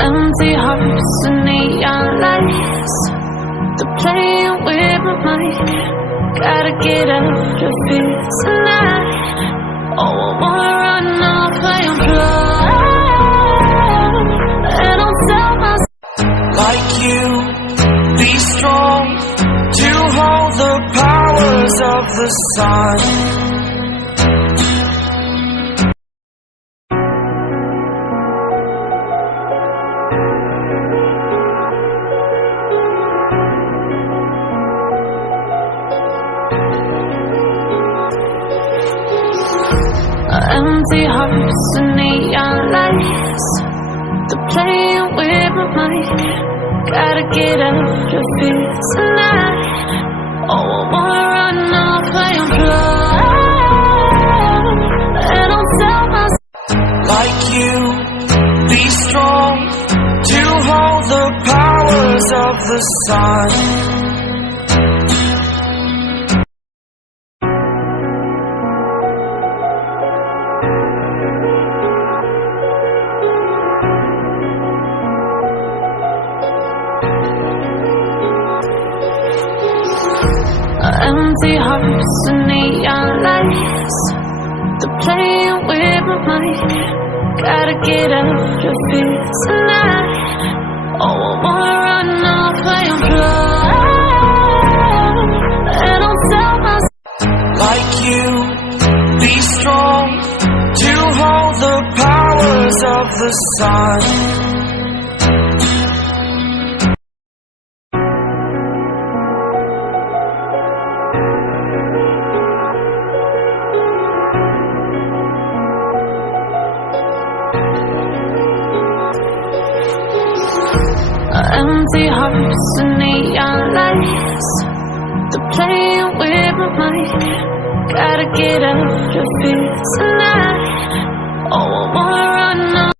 Empty hearts and neon lights, they're playing with my mind. Gotta get out of here tonight. Oh, I wanna run off and fly, and I'll tell myself like you, be strong to hold the powers of the sun. Empty hearts and neon lights, they're playing with my mind. Gotta get out of here tonight. Oh, I wanna run off and fly, and I'll tell myself like you, be strong to hold the powers of the sun. Empty hearts and neon lights, they're playing with my mind. Gotta get out of here tonight. Oh, I wanna run off and fly, and I'll tell myself like you, be strong to hold the powers of the sun. Empty hearts and neon lights, they're playing with my mind. Gotta get out of here tonight. Oh, I wanna run off.